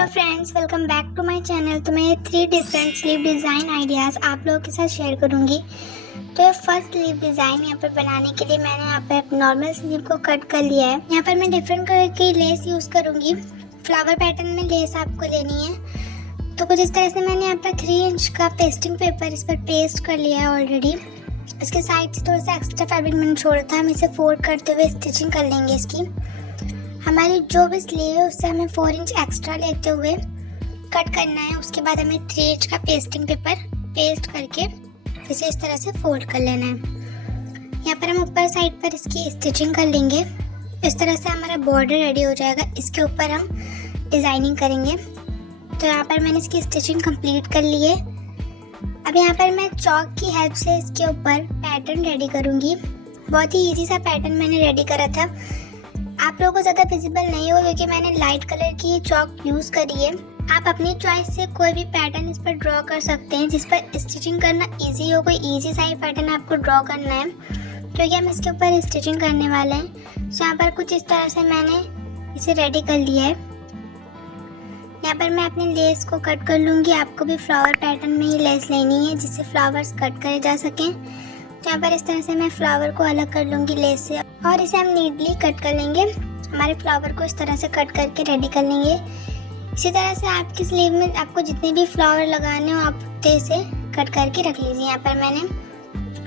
Hello friends, welcome back to my channel. तो मैं 3 different sleeve design ideas आप लोगों के साथ शेयर करूंगी। तो फर्स्ट स्लीव डिज़ाइन यहाँ पर बनाने के लिए मैंने यहाँ पर नॉर्मल स्लीव को कट कर लिया है। यहाँ पर मैं डिफरेंट कलर की लेस यूज़ करूंगी। फ्लावर पैटर्न में लेस आपको लेनी है। तो कुछ इस तरह से मैंने यहाँ पर 3 इंच का पेस्टिंग पेपर इस पर पेस्ट कर लिया है ऑलरेडी। इसके साइड से थोड़ा सा एक्स्ट्रा फैब्रिक मैंने छोड़ा था, हम इसे फोल्ड करते हुए स्टिचिंग कर लेंगे। इसकी हमारी जो भी स्लीव है उससे हमें 4 इंच एक्स्ट्रा लेते हुए कट करना है। उसके बाद हमें 3 इंच का पेस्टिंग पेपर पेस्ट करके इसे इस तरह से फोल्ड कर लेना है। यहाँ पर हम ऊपर साइड पर इसकी स्टिचिंग कर लेंगे। इस तरह से हमारा बॉर्डर रेडी हो जाएगा। इसके ऊपर हम डिज़ाइनिंग करेंगे। तो यहाँ पर मैंने इसकी स्टिचिंग कंप्लीट कर ली है। अब यहाँ पर मैं चॉक की हेल्प से इसके ऊपर पैटर्न रेडी करूँगी। बहुत ही ईजी सा पैटर्न मैंने रेडी करा था। आप लोगों को ज़्यादा विजिबल नहीं होगा क्योंकि मैंने लाइट कलर की चॉक यूज़ करी है। आप अपनी चॉइस से कोई भी पैटर्न इस पर ड्रॉ कर सकते हैं जिस पर स्टिचिंग करना इजी हो। कोई इजी सा ही पैटर्न आपको ड्रॉ करना है क्योंकि हम इसके ऊपर स्टिचिंग करने वाले हैं। तो यहाँ पर कुछ इस तरह से मैंने इसे रेडी कर लिया है। यहाँ पर मैं अपने लेस को कट कर लूँगी। आपको भी फ्लावर पैटर्न में ही लेस लेनी है जिससे फ्लावर्स कट करे जा सकें। तो यहाँ पर इस तरह से मैं फ्लावर को अलग कर लूँगी लेस से और इसे हम नीटली कट कर लेंगे। हमारे फ्लावर को इस तरह से कट करके रेडी कर लेंगे। इसी तरह से आपकी स्लीव में आपको जितने भी फ्लावर लगाने हो आप इसे कट करके रख लीजिए। यहाँ पर मैंने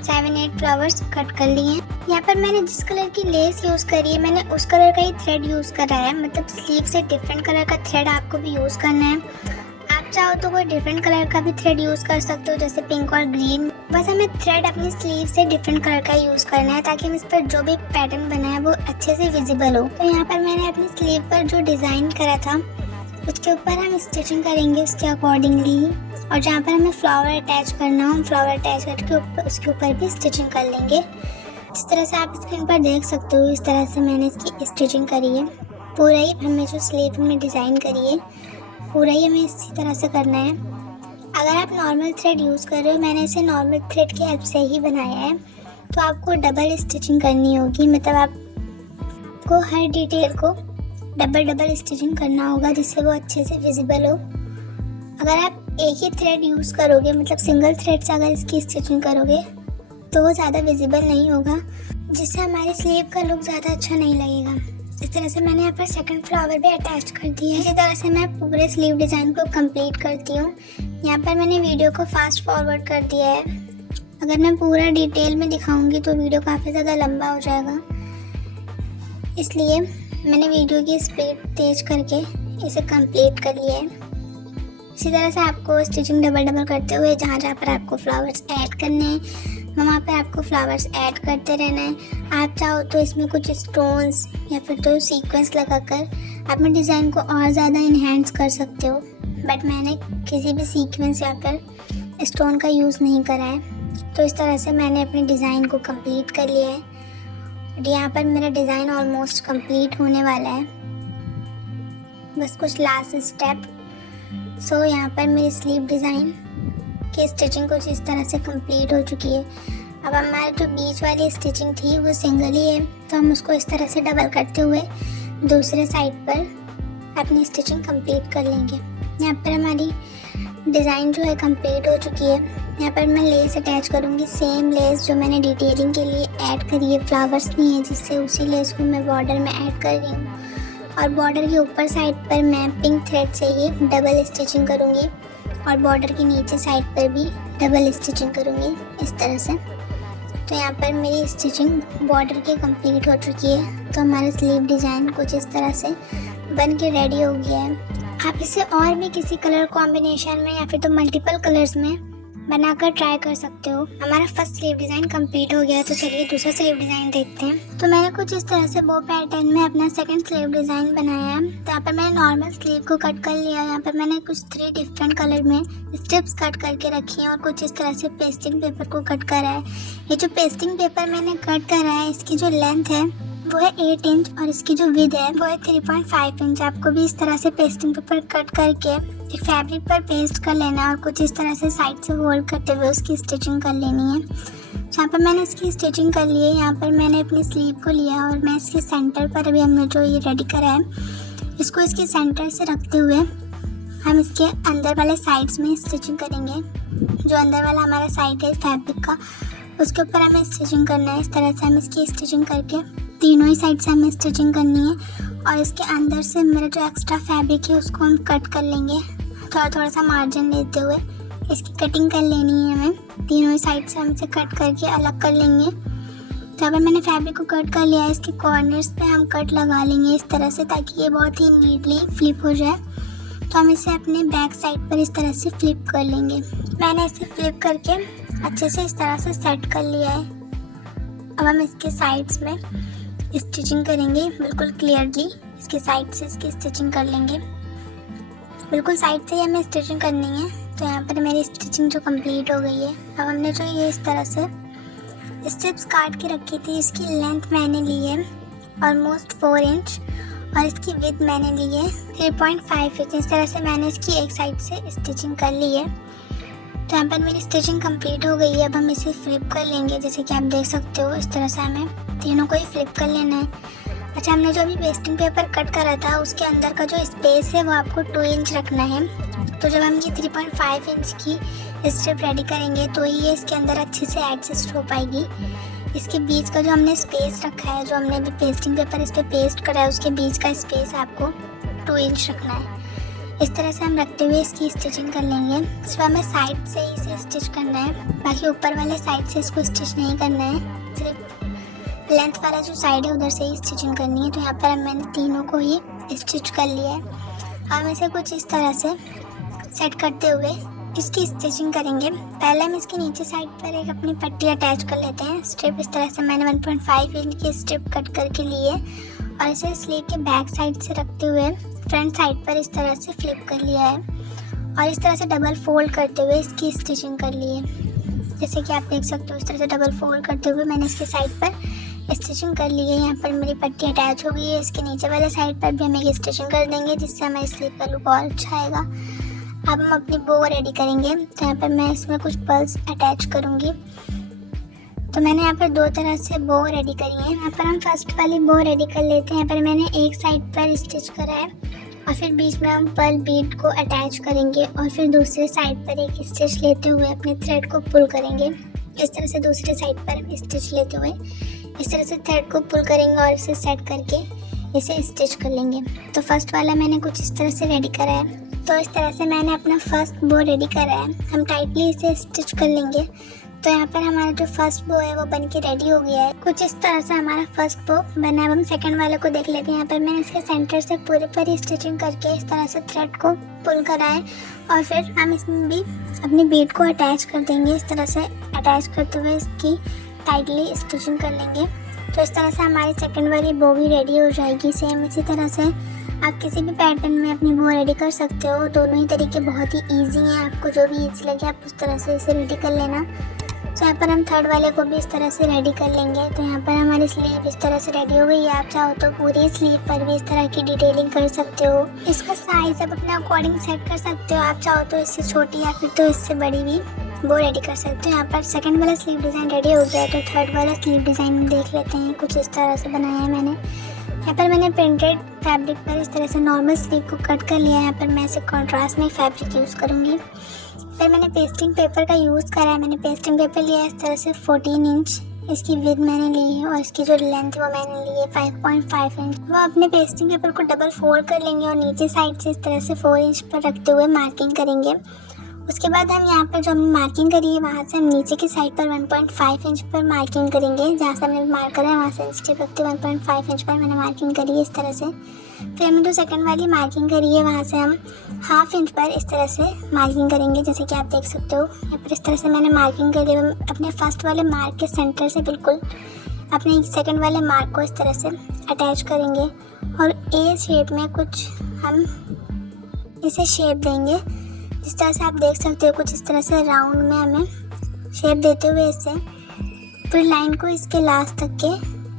7-8 फ्लावर्स कट कर लिए हैं। यहाँ पर मैंने जिस कलर की लेस यूज़ करी है मैंने उस कलर का ही थ्रेड यूज़ करा है। मतलब स्लीव से डिफरेंट कलर का थ्रेड आपको भी यूज़ करना है। आप चाहो तो कोई डिफरेंट कलर का भी थ्रेड यूज़ कर सकते हो जैसे पिंक और ग्रीन। बस हमें थ्रेड अपनी स्लीव से डिफरेंट कलर का यूज़ करना है ताकि हम इस पर जो भी पैटर्न बना है वो अच्छे से विजिबल हो। तो यहाँ पर मैंने अपनी स्लीव पर जो डिज़ाइन करा था उसके ऊपर हम स्टिचिंग करेंगे उसके अकॉर्डिंगली। और जहाँ पर हमें फ्लावर अटैच करना हो हम फ्लावर अटैच करके उसके ऊपर भी स्टिचिंग कर लेंगे। इस तरह से आप स्क्रीन पर देख सकते हो। इस तरह से मैंने इसकी स्टिचिंग करी है। पूरा ही हमें जो स्लीव में डिज़ाइन करी है पूरा ही हमें इसी तरह से करना है। अगर आप नॉर्मल थ्रेड यूज़ कर रहे हो, मैंने इसे नॉर्मल थ्रेड की हेल्प से ही बनाया है, तो आपको डबल स्टिचिंग करनी होगी। मतलब आपको हर डिटेल को डबल स्टिचिंग करना होगा जिससे वो अच्छे से विजिबल हो। अगर आप एक ही थ्रेड यूज़ करोगे मतलब सिंगल थ्रेड से अगर इसकी स्टिचिंग करोगे तो वो ज़्यादा विजिबल नहीं होगा जिससे हमारी स्लीव का लुक ज़्यादा अच्छा नहीं लगेगा। इस तरह से मैंने यहाँ पर सेकंड फ्लावर भी अटैच कर दिया है। इसी तरह से मैं पूरे स्लीव डिज़ाइन को कंप्लीट करती हूँ। यहाँ पर मैंने वीडियो को फास्ट फॉरवर्ड कर दिया है। अगर मैं पूरा डिटेल में दिखाऊंगी तो वीडियो काफ़ी ज़्यादा लंबा हो जाएगा, इसलिए मैंने वीडियो की स्पीड तेज करके इसे कंप्लीट कर लिया है। इसी तरह से आपको स्टिचिंग डबल करते हुए जहाँ जहाँ पर आपको फ्लावर्स ऐड करने हैं वहाँ पे आपको फ्लावर्स ऐड करते रहना है। आप चाहो तो इसमें कुछ स्टोन्स या फिर तो सीक्वेंस लगाकर अपने डिज़ाइन को और ज़्यादा इन्हेंस कर सकते हो, बट मैंने किसी भी सीक्वेंस या फिर स्टोन का यूज़ नहीं करा है। तो इस तरह से मैंने अपने डिज़ाइन को कंप्लीट कर लिया है और यहाँ पर मेरा डिज़ाइन ऑलमोस्ट कंप्लीट होने वाला है, बस कुछ लास्ट स्टेप। सो यहाँ पर मेरी स्लीव डिज़ाइन की स्टिचिंग कुछ इस तरह से कंप्लीट हो चुकी है। अब हमारी जो बीच वाली स्टिचिंग थी वो सिंगल ही है, तो हम उसको इस तरह से डबल करते हुए दूसरे साइड पर अपनी स्टिचिंग कंप्लीट कर लेंगे। यहाँ पर हमारी डिज़ाइन जो है कंप्लीट हो चुकी है। यहाँ पर मैं लेस अटैच करूँगी, सेम लेस जो मैंने डिटेलिंग के लिए ऐड करी है, फ्लावर्स नहीं है जिससे उसी लेस को मैं बॉर्डर में ऐड कर रही हूँ। और बॉर्डर के ऊपर साइड पर मैं पिंक थ्रेड से ही डबल स्टिचिंग करूँगी और बॉर्डर के नीचे साइड पर भी डबल स्टिचिंग करूँगी इस तरह से। तो यहाँ पर मेरी स्टिचिंग बॉर्डर की कंप्लीट हो चुकी है। तो हमारा स्लीव डिज़ाइन कुछ इस तरह से बन के रेडी हो गया है। आप इसे और भी किसी कलर कॉम्बिनेशन में या फिर तो मल्टीपल कलर्स में बनाकर ट्राई कर सकते हो। हमारा फर्स्ट स्लीव डिज़ाइन कंप्लीट हो गया है, तो चलिए दूसरा स्लीव डिज़ाइन देखते हैं। तो मैंने कुछ इस तरह से बो पैटर्न में अपना सेकंड स्लीव डिज़ाइन बनाया है। तो यहाँ पर मैंने नॉर्मल स्लीव को कट कर लिया। यहाँ पर मैंने कुछ 3 डिफरेंट कलर में स्ट्रिप्स कट करके रखी हैं और कुछ इस तरह से पेस्टिंग पेपर को कट करा है। ये जो पेस्टिंग पेपर मैंने कट करा है इसकी जो लेंथ है वो है 8 इंच और इसकी जो विड्थ है वो है 3.5 इंच। आपको भी इस तरह से पेस्टिंग पेपर कट करके एक फैब्रिक पर पेस्ट कर लेना है और कुछ इस तरह से साइड से होल्ड करते हुए उसकी स्टिचिंग कर लेनी है। जहाँ पर मैंने इसकी स्टिचिंग कर ली है, यहाँ पर मैंने अपनी स्लीव को लिया और मैं इसके सेंटर पर अभी हमने जो ये रेडी करा है इसको इसके सेंटर से रखते हुए हम इसके अंदर वाले साइड्स में स्टिचिंग करेंगे। जो अंदर वाला हमारा साइड है फैब्रिक का, उसके ऊपर हमें स्टिचिंग करना है। इस तरह से हम इसकी स्टिचिंग करके तीनों ही साइड से हमें स्टिचिंग करनी है। और इसके अंदर से मेरा जो एक्स्ट्रा फैब्रिक है उसको हम कट कर लेंगे, थोड़ा थोड़ा सा मार्जिन लेते हुए इसकी कटिंग कर लेनी है हमें। तीनों ही साइड से हम इसे कट करके अलग कर लेंगे। तो अब मैंने फैब्रिक को कट कर लिया है, इसके कॉर्नर्स पे हम कट लगा लेंगे इस तरह से, ताकि ये बहुत ही नीटली फ्लिप हो जाए। तो हम इसे अपने बैक साइड पर इस तरह से फ्लिप कर लेंगे। मैंने इसे फ्लिप करके अच्छे से इस तरह से सेट कर लिया है। अब हम इसके साइड्स में स्टिचिंग करेंगे, बिल्कुल क्लियरली इसके साइड से इसकी स्टिचिंग कर लेंगे। बिल्कुल साइड से ही हमें स्टिचिंग करनी है। तो यहाँ पर मेरी स्टिचिंग जो कंप्लीट हो गई है। अब हमने जो ये इस तरह से स्ट्रिप्स काट के रखी थी, इसकी लेंथ मैंने ली है ऑलमोस्ट 4 इंच और इसकी विड्थ मैंने ली है 3.5 इंच। इस तरह से मैंने इसकी एक साइड से स्टिचिंग कर ली है। तो यहाँ पर मेरी स्टिचिंग कंप्लीट हो गई है। अब हम इसे फ्लिप कर लेंगे, जैसे कि आप देख सकते हो इस तरह से हमें तीनों को ही फ्लिप कर लेना है। अच्छा, हमने जो अभी पेस्टिंग पेपर कट करा था उसके अंदर का जो स्पेस है वो आपको 2 इंच रखना है। तो जब हम ये 3.5 इंच की स्ट्रिप रेडी करेंगे तो ये इसके अंदर अच्छे से एडजस्ट हो पाएगी। इसके बीच का जो हमने स्पेस रखा है, जो हमने अभी पेस्टिंग पेपर इस पर पेस्ट करा है, उसके बीच का स्पेस आपको 2 इंच रखना है। इस तरह से हम रखते हुए इसकी स्टिचिंग कर लेंगे। इस पर हमें साइड से ही इसे स्टिच करना है, बाकी ऊपर वाले साइड से इसको स्टिच नहीं करना है। सिर्फ लेंथ वाला जो साइड है उधर से ही स्टिचिंग करनी है। तो यहाँ पर मैंने तीनों को ही स्टिच कर लिया है। हम इसे कुछ इस तरह से सेट करते हुए इसकी स्टिचिंग करेंगे। पहले हम इसके नीचे साइड पर एक अपनी पट्टी अटैच कर लेते हैं। स्ट्रिप इस तरह से मैंने 1.5 इंच की स्ट्रिप कट करके ली है और इसे स्लीव के बैक साइड से रखते हुए फ्रंट साइड पर इस तरह से फ्लिप कर लिया है और इस तरह से डबल फोल्ड करते हुए इसकी स्टिचिंग कर ली है। जैसे कि आप देख सकते हो इस तरह से डबल फोल्ड करते हुए मैंने इसके साइड पर स्टिचिंग कर ली है। यहाँ पर मेरी पट्टी अटैच हो गई है। इसके नीचे वाले साइड पर भी हम एक स्टिचिंग कर देंगे, जिससे हमारे स्लीव का लुक और अच्छा आएगा। अब हम अपनी बो रेडी करेंगे। तो यहाँ पर मैं इसमें कुछ पर्ल्स अटैच करूँगी। तो मैंने यहाँ पर 2 तरह से बो रेडी करी है। यहाँ पर हम फर्स्ट वाली बो रेडी कर लेते हैं। यहाँ पर मैंने एक साइड पर स्टिच करा है और फिर बीच में हम पर्ल बीड को अटैच करेंगे और फिर दूसरे साइड पर एक स्टिच लेते हुए अपने थ्रेड को पुल करेंगे। इस तरह से दूसरे साइड पर हम स्टिच लेते हुए इस तरह से थ्रेड को पुल करेंगे और इसे सेट करके इसे स्टिच कर लेंगे। तो फर्स्ट वाला मैंने कुछ इस तरह से रेडी करा है। तो इस तरह से मैंने अपना फर्स्ट बो रेडी करा है। हम टाइटली इसे स्टिच कर लेंगे। तो यहाँ पर हमारा जो फर्स्ट बो है वो बन के रेडी हो गया है। कुछ इस तरह से हमारा फर्स्ट बो बना है। अब हम सेकंड वाले को देख लेते हैं। यहाँ पर मैंने इसके सेंटर से पूरे पर ही स्टिचिंग करके इस तरह से थ्रेड को पुल करा है और फिर हम इसमें भी अपनी बीड को अटैच कर देंगे। इस तरह से अटैच करते हुए इसकी टाइटली स्टिचिंग कर लेंगे। तो इस तरह से हमारी सेकंड वाली बो भी रेडी हो जाएगी। सेम इसी तरह से आप किसी भी पैटर्न में अपनी बो रेडी कर सकते हो। दोनों ही तरीके बहुत ही इजी हैं। आपको जो भी इजी लगे आप उस तरह से इसे रेडी कर लेना। तो यहाँ पर हम थर्ड वाले को भी इस तरह से रेडी कर लेंगे। तो यहाँ पर हमारी स्लीव इस तरह से रेडी हो गई है। आप चाहो तो पूरी स्लीव पर भी इस तरह की डिटेलिंग कर सकते हो। इसका साइज आप अपने अकॉर्डिंग सेट कर सकते हो। आप चाहो तो इससे छोटी या फिर तो इससे बड़ी भी वो रेडी कर सकते हो। यहाँ पर सेकंड वाला स्लीव डिज़ाइन रेडी हो गया है। तो थर्ड वाला स्लीव डिज़ाइन देख लेते हैं। कुछ इस तरह से बनाया है मैंने। यहाँ पर मैंने प्रिंटेड फैब्रिक पर इस तरह से नॉर्मल स्लीव को कट कर लिया है। यहाँ पर मैं इसे कॉन्ट्रास्ट में फैब्रिक यूज़ करूँगी। फिर मैंने पेस्टिंग पेपर का यूज़ करा है। मैंने पेस्टिंग पेपर लिया है इस तरह से 14 इंच। इसकी विड्थ मैंने ली है और इसकी जो लेंथ वो मैंने ली है 5.5 इंच। वो अपने पेस्टिंग पेपर को डबल फोल्ड कर लेंगे और नीचे साइड से इस तरह से 4 इंच पर रखते हुए मार्किंग करेंगे। उसके बाद हम यहाँ पर जो हमने मार्किंग करी है वहाँ से हम नीचे की साइड पर 1.5 इंच पर मार्किंग करेंगे। जहाँ से हमने मार्क करा है वहाँ से स्टिप रखते 1.5 इंच पर मैंने मार्किंग करी है इस तरह से। फिर हमने जो सेकंड वाली मार्किंग करी है वहाँ से हम हाफ इंच पर इस तरह से मार्किंग करेंगे। जैसे कि आप देख सकते हो यहाँ पर इस तरह से मैंने मार्किंग करी है। अपने फर्स्ट वाले मार्क के सेंटर से बिल्कुल अपने सेकंड वाले मार्क को इस तरह से अटैच करेंगे और ए शेप में कुछ हम इसे शेप देंगे। जिस तरह से आप देख सकते हो कुछ इस तरह से राउंड में हमें शेप देते हुए इससे पूरी लाइन को इसके लास्ट तक के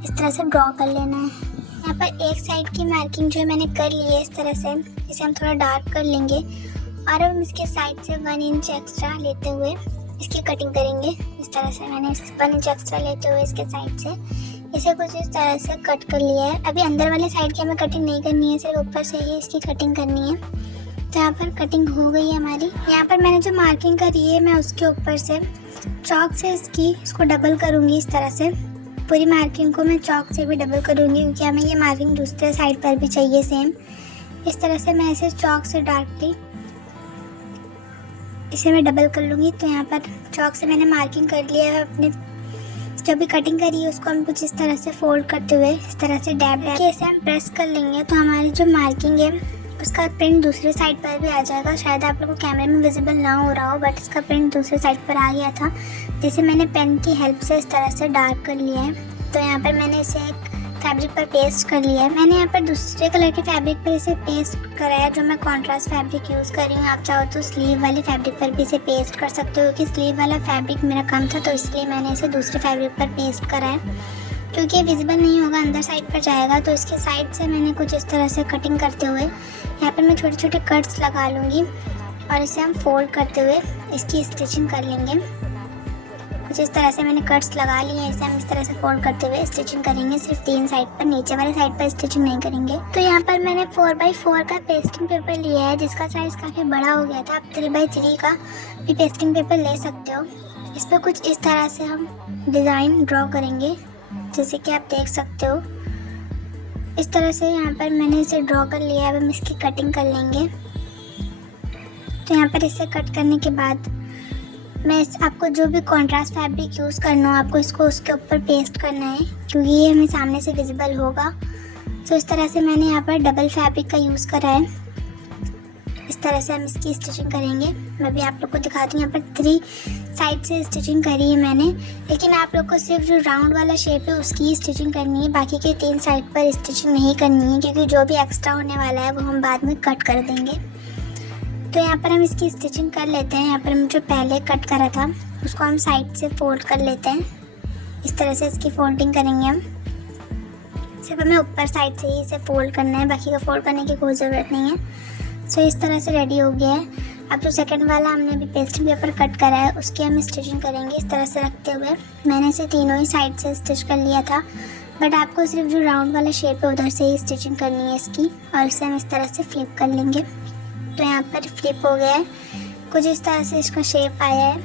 इस तरह से ड्रॉ कर लेना है। यहाँ पर एक साइड की मार्किंग जो मैंने कर ली है इस तरह से, इसे हम थोड़ा डार्क कर लेंगे और अब हम इसके साइड से 1 इंच एक्स्ट्रा लेते हुए इसकी कटिंग करेंगे। इस तरह से मैंने 1 इंच एक्स्ट्रा लेते हुए इसके साइड से इसे कुछ इस तरह से कट कर लिया है। अभी अंदर वाले साइड की हमें कटिंग नहीं करनी है, सिर्फ ऊपर से ही इसकी कटिंग करनी है। तो यहाँ पर कटिंग हो गई है हमारी। यहाँ पर मैंने जो मार्किंग करी है मैं उसके ऊपर से चॉक से इसको डबल करूँगी। इस तरह से पूरी मार्किंग को मैं चॉक से भी डबल करूँगी, क्योंकि हमें ये मार्किंग दूसरे साइड पर भी चाहिए सेम। इस तरह से मैं इसे चॉक से डार्कली इसे मैं डबल कर लूँगी। तो यहाँ पर चॉक से मैंने मार्किंग कर लिया है। अपने जो भी कटिंग करी है उसको हम कुछ इस तरह से फोल्ड करते हुए इस तरह से डैब के इसे हम प्रेस कर लेंगे। तो हमारी जो मार्किंग है उसका प्रिंट दूसरे साइड पर भी आ जाएगा। शायद आप लोगों को कैमरे में विजिबल ना हो रहा हो, बट इसका प्रिंट दूसरे साइड पर आ गया था, जिसे मैंने पेन की हेल्प से इस तरह से डार्क कर लिया है। तो यहाँ पर मैंने इसे एक फैब्रिक पर पेस्ट कर लिया है। मैंने यहाँ पर दूसरे कलर के फैब्रिक पर इसे पेस्ट करा है, जो मैं कॉन्ट्रास्ट फैब्रिक यूज़ कर रही हूँ। आप चाहो तो स्लीव वाले फैब्रिक पर भी इसे पेस्ट कर सकते हो, क्योंकि स्लीव वाला फैब्रिक मेरा कम था तो इसलिए मैंने इसे दूसरे फैब्रिक पर पेस्ट करा है, क्योंकि ये विजिबल नहीं होगा, अंदर साइड पर जाएगा। तो इसके साइड से मैंने कुछ इस तरह से कटिंग करते हुए यहाँ पर मैं छोटे छोटे कट्स लगा लूँगी और इसे हम फोल्ड करते हुए इसकी स्टिचिंग कर लेंगे। कुछ इस तरह से मैंने कट्स लगा लिए हैं, इसे हम इस तरह से फोल्ड करते हुए स्टिचिंग करेंगे। सिर्फ 3 साइड पर, नीचे वाले साइड पर स्टिचिंग नहीं करेंगे। तो यहाँ पर मैंने 4x4 का पेस्टिंग पेपर लिया है, जिसका साइज़ काफ़ी बड़ा हो गया था। आप 3x3 का भी पेस्टिंग पेपर ले सकते हो। इस पर कुछ इस तरह से हम डिज़ाइन ड्रॉ करेंगे, जैसे कि आप देख सकते हो। इस तरह से यहाँ पर मैंने इसे ड्रॉ कर लिया है। अब हम इसकी कटिंग कर लेंगे। तो यहाँ पर इसे कट करने के बाद आपको जो भी कॉन्ट्रास्ट फैब्रिक यूज़ करना हो, आपको इसको उसके ऊपर पेस्ट करना है, क्योंकि ये हमें सामने से विजिबल होगा। तो इस तरह से मैंने यहाँ पर डबल फैब्रिक का यूज़ करा है। इस तरह से हम इसकी स्टिचिंग करेंगे। मैं भी आप लोग को दिखाती हूँ। यहाँ पर 3 साइड से स्टिचिंग करी है मैंने, लेकिन आप लोग को सिर्फ जो राउंड वाला शेप है उसकी स्टिचिंग करनी है, बाकी के 3 साइड पर स्टिचिंग नहीं करनी है, क्योंकि जो भी एक्स्ट्रा होने वाला है वो हम बाद में कट कर देंगे। तो यहाँ पर हम इसकी स्टिचिंग कर लेते हैं। यहाँ पर हम जो पहले कट करा था उसको हम साइड से फोल्ड कर लेते हैं। इस तरह से इसकी फोल्डिंग करेंगे हम। सिर्फ हमें ऊपर साइड से ही इसे फोल्ड करना है, बाकी का फोल्ड करने की कोई ज़रूरत नहीं है। सो इस तरह से रेडी हो गया है। अब जो सेकंड वाला हमने अभी पेस्टिंग पेपर कट करा है उसकी हम स्टिचिंग करेंगे। इस तरह से रखते हुए मैंने इसे तीनों ही साइड से स्टिच कर लिया था, बट आपको सिर्फ जो राउंड वाला शेप है उधर से ही स्टिचिंग करनी है इसकी, और इसे हम इस तरह से फ्लिप कर लेंगे। तो यहाँ पर फ्लिप हो गया है, कुछ इस तरह से इसका शेप आया है।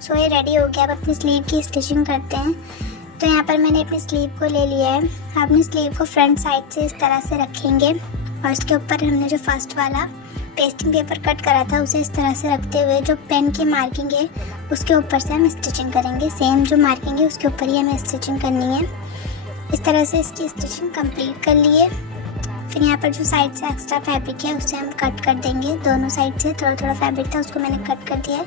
सो ये रेडी हो गया। अब अपनी स्लीव की स्टिचिंग करते हैं। तो यहाँ पर मैंने अपनी स्लीव को ले लिया है। अपनी स्लीव को फ्रंट साइड से इस तरह से रखेंगे, और उसके ऊपर हमने जो फर्स्ट वाला पेस्टिंग पेपर कट करा था उसे इस तरह से रखते हुए जो पेन की मार्किंग है उसके ऊपर से हम स्टिचिंग करेंगे। सेम जो मार्किंग है उसके ऊपर ही हमें स्टिचिंग करनी है। इस तरह से इसकी स्टिचिंग कंप्लीट कर लिए। फिर यहाँ पर जो साइड से एक्स्ट्रा फैब्रिक है उसे हम कट कर देंगे। दोनों साइड से थोड़ा थोड़ा फैब्रिक था उसको मैंने कट कर दिया है।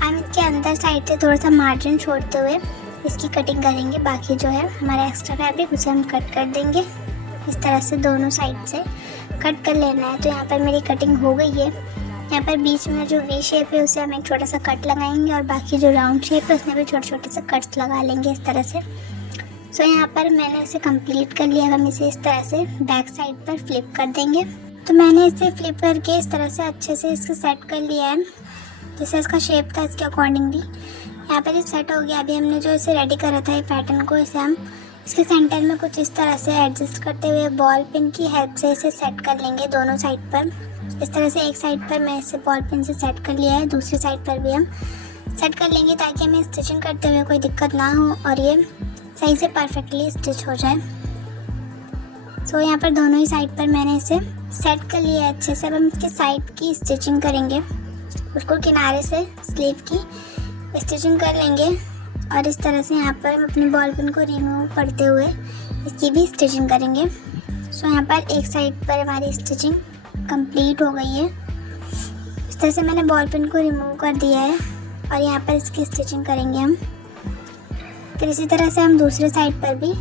हम इसके अंदर साइड से थोड़ा सा मार्जिन छोड़ते हुए इसकी कटिंग करेंगे। बाकी जो है हमारा एक्स्ट्रा फैब्रिक उसे हम कट कर देंगे। इस तरह से दोनों साइड से कट कर लेना है। तो यहाँ पर मेरी कटिंग हो गई है। यहाँ पर बीच में जो वी शेप है उसे हम एक छोटा सा कट लगाएंगे, और बाकी जो राउंड शेप है उसमें भी छोटे छोटे से कट्स लगा लेंगे इस तरह से। सो यहाँ पर मैंने इसे कंप्लीट कर लिया। हम इसे इस तरह से बैक साइड पर फ्लिप कर देंगे। तो मैंने इसे फ्लिप करके इस तरह से अच्छे से इसको सेट कर लिया है, जैसे इसका शेप था इसके अकॉर्डिंगली। यहाँ पर ये सेट हो गया। अभी हमने जो इसे रेडी करा था ये पैटर्न को, इसे हम इसके सेंटर में कुछ इस तरह से एडजस्ट करते हुए बॉल पिन की हेल्प से इसे सेट कर लेंगे दोनों साइड पर। इस तरह से एक साइड पर मैं इसे बॉल पिन से सेट कर लिया है, दूसरी साइड पर भी हम सेट कर लेंगे ताकि हमें स्टिचिंग करते हुए कोई दिक्कत ना हो और ये सही से परफेक्टली स्टिच हो जाए। सो यहाँ पर दोनों ही साइड पर मैंने इसे सेट कर लिया है अच्छे से। अब हम इसके साइड की स्टिचिंग करेंगे, उसको किनारे से स्लीव की स्टिचिंग कर लेंगे, और इस तरह से यहाँ पर हम अपनी बॉल पिन को रिमूव करते हुए इसकी भी स्टिचिंग करेंगे। सो यहाँ पर एक साइड पर हमारी स्टिचिंग कंप्लीट हो गई है। इस तरह से मैंने बॉल पिन को रिमूव कर दिया है, और यहाँ पर इसकी स्टिचिंग करेंगे हम। फिर इसी तरह से हम दूसरे साइड पर भी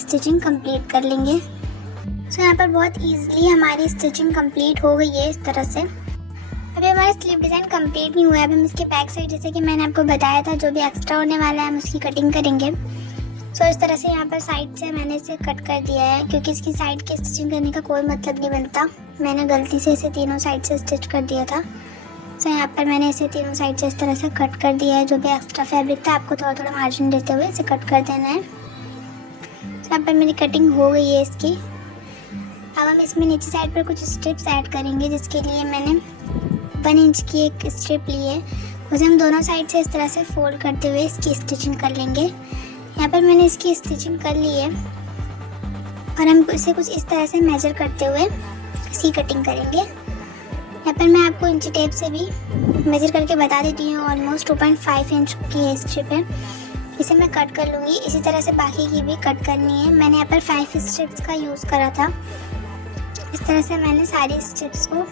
स्टिचिंग कंप्लीट कर लेंगे। सो यहाँ पर बहुत ईजिली हमारी स्टिचिंग कंप्लीट हो गई है इस तरह से। अभी हमारा स्लीव डिज़ाइन कंप्लीट नहीं हुआ है। अभी हम इसके बैक साइड, जैसे कि मैंने आपको बताया था, जो भी एक्स्ट्रा होने वाला है हम उसकी कटिंग करेंगे। सो इस तरह से यहाँ पर साइड से मैंने इसे कट कर दिया है, क्योंकि इसकी साइड की स्टिचिंग करने का कोई मतलब नहीं बनता। मैंने गलती से इसे तीनों साइड से स्टिच कर दिया था। सो यहाँ पर मैंने इसे तीनों साइड से इस तरह से कट कर दिया है। जो भी एक्स्ट्रा फैब्रिक था आपको थोड़ा थोड़ा मार्जिन देते हुए इसे कट कर देना है। सो यहाँ पर मेरी कटिंग हो गई है इसकी। अब हम इसमें नीचे साइड पर कुछ स्ट्रिप्स ऐड करेंगे, जिसके लिए मैंने 1 इंच की एक स्ट्रिप ली है। उसे हम दोनों साइड से इस तरह से फोल्ड करते हुए इसकी स्टिचिंग कर लेंगे। यहाँ पर मैंने इसकी स्टिचिंग कर ली है और हम इसे कुछ इस तरह से मेजर करते हुए इसकी कटिंग करेंगे। यहाँ पर मैं आपको इंची टेप से भी मेजर करके बता देती हूँ। ऑलमोस्ट 2.5 इंच की ये स्ट्रिप है, इसे मैं कट कर लूँगी। इसी तरह से बाकी की भी कट करनी है। मैंने यहाँ पर 5 स्ट्रिप्स का यूज़ करा था। इस तरह से मैंने सारी स्ट्रिप्स को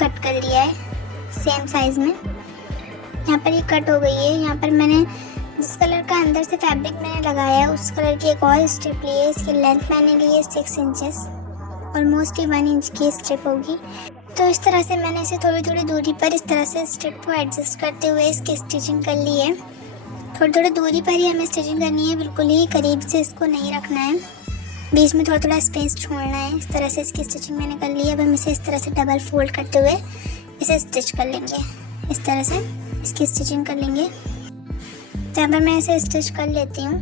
कट कर लिया है सेम साइज़ में। यहाँ पर ये कट हो गई है। यहाँ पर मैंने जिस कलर का अंदर से फैब्रिक मैंने लगाया है उस कलर की एक और स्ट्रिप ली है। इसकी लेंथ मैंने ली है 6 इंचेस, ऑलमोस्ट 1 इंच की स्ट्रिप होगी। तो इस तरह से मैंने इसे थोड़ी थोड़ी दूरी पर इस तरह से स्ट्रिप को एडजस्ट करते हुए इसकी स्टिचिंग कर ली है। थोड़ी थोड़ी दूरी पर ही हमें स्टिचिंग करनी है, बिल्कुल ही करीब से इसको नहीं रखना है, बीच में थोड़ा थोड़ा स्पेस छोड़ना है। इस तरह से इसकी स्टिचिंग मैंने कर ली है। अब हम इसे इस तरह से डबल फोल्ड करते हुए इसे स्टिच कर लेंगे। इस तरह से इसकी स्टिचिंग कर लेंगे। तो यहाँ पर मैं इसे स्टिच कर लेती हूँ।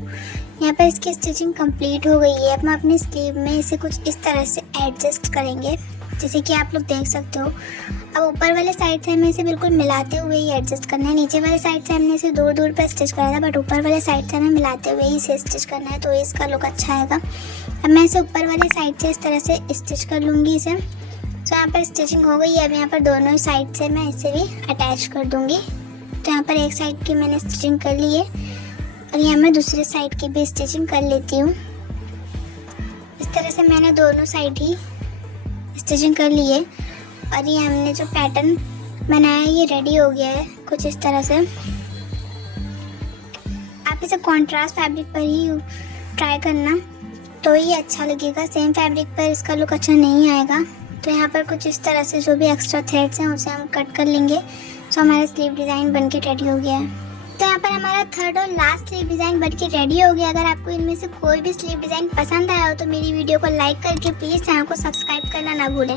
यहाँ पर इसकी स्टिचिंग कंप्लीट हो गई है। अब हम अपनी स्लीव में इसे कुछ इस तरह से एडजस्ट करेंगे, जैसे कि आप लोग देख सकते हो। अब ऊपर वाले साइड से हमें इसे बिल्कुल मिलाते हुए ही एडजस्ट करना है। नीचे वाले साइड से हमने इसे दूर दूर पर स्टिच करा था, बट ऊपर वाले साइड से हमें मिलाते हुए ही इसे स्टिच करना है, तो इसका लुक अच्छा आएगा। अब मैं इसे ऊपर वाले साइड से इस तरह से स्टिच कर लूँगी इसे। तो यहाँ पर स्टिचिंग हो गई है। अब यहाँ पर दोनों साइड से मैं इसे भी अटैच कर दूँगी। तो यहाँ पर एक साइड की मैंने स्टिचिंग कर ली है और यहाँ मैं दूसरे साइड की भी स्टिचिंग कर लेती हूँ। इस तरह से मैंने दोनों साइड ही स्टिचिंग कर ली है और ये हमने जो पैटर्न बनाया है ये रेडी हो गया है कुछ इस तरह से। आप इसे कॉन्ट्रास्ट फैब्रिक पर ही ट्राई करना, तो ही अच्छा लगेगा। सेम फैब्रिक पर इसका लुक अच्छा नहीं आएगा। तो यहाँ पर कुछ इस तरह से जो भी एक्स्ट्रा थ्रेड्स हैं उसे हम कट कर लेंगे। तो हमारा स्लीव डिज़ाइन बनके रेडी हो गया है। तो यहाँ पर हमारा थर्ड और लास्ट स्लीव डिज़ाइन बनके रेडी हो गया। अगर आपको इनमें से कोई भी स्लीव डिज़ाइन पसंद आया हो तो मेरी वीडियो को लाइक करके प्लीज़ चैनल को सब्सक्राइब करना ना भूलें।